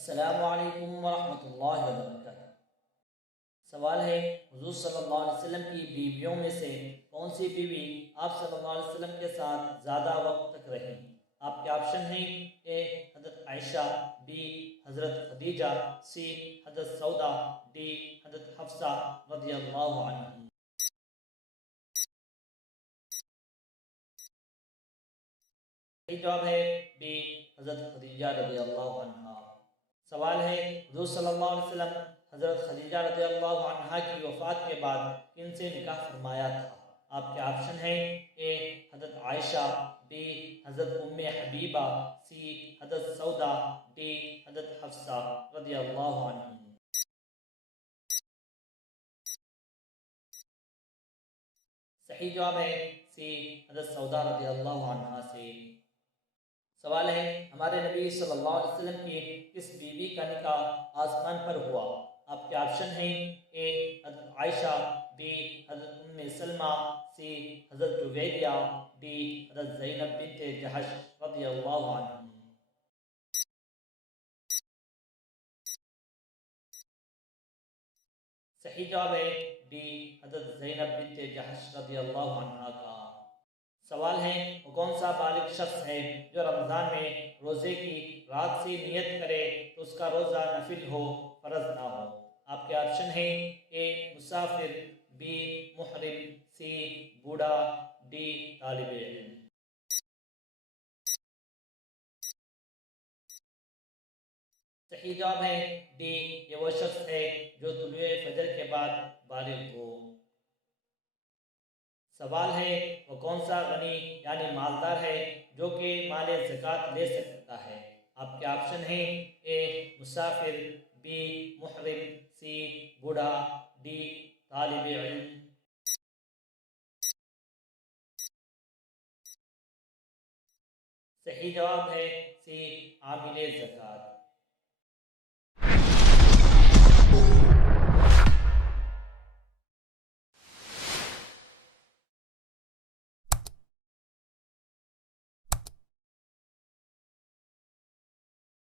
السلام علیکم ورحمۃ اللہ وبرکاتہ۔ سوال ہے، حضور صلی اللہ علیہ وسلم کی بیویوں میں سے کون سی بیوی آپ صلی اللہ علیہ وسلم کے ساتھ زیادہ وقت تک رہی؟ آپ کے آپشن ہیں: اے حضرت عائشہ، بی حضرت خدیجہ، سی حضرت سودا، ڈی حضرت حفصہ رضی اللہ عنہ۔ صحیح جواب ہے بی حضرت خدیجہ رضی اللہ عنہ۔ سوال ہے، حضور صلی اللہ علیہ وسلم حضرت خدیجہ رضی اللہ عنہ کی وفات کے بعد کن سے نکاح فرمایا تھا؟ آپ کے آپشن ہیں: اے حضرت عائشہ، بی حضرت ام حبیبہ، سی حضرت سودا، ڈی حضرت حفصہ رضی اللہ عنہ۔ صحیح جواب ہے سی حضرت سودا رضی اللہ عنہ سے۔ سوال ہے، ہمارے نبی صلی اللہ علیہ وسلم کی کس بیوی کا نکاح آسمان پر ہوا؟ آپ کے آپشن ہیں: اے حضرت عائشہ، بی حضرت ام سلمہ، سی حضرت جویریہ، ڈی حضرت زینب بنت جحش رضی اللہ عنہ۔ صحیح جواب ہے ڈی حضرت زینب بنت جحش رضی اللہ عنہ کا۔ سوال ہے، وہ کون سا بالغ شخص ہے جو رمضان میں روزے کی رات سے نیت کرے تو اس کا روزہ نفل ہو، فرض نہ ہو؟ آپ کے آپشن ہیں: اے مسافر، بی محرم، سی بوڑھا، ڈی طالب علم۔ صحیح جواب ہے ڈی، یہ وہ شخص ہے جو طلوع فجر کے بعد بالغ ہو۔ سوال ہے، وہ کون سا غنی یعنی مالدار ہے جو کہ مال زکوٰۃ لے سکتا ہے؟ آپ کے آپشن ہیں: اے مسافر، بی محرم، سی بوڑھا، ڈی طالب علم۔ صحیح جواب ہے سی عامل زکوٰۃ۔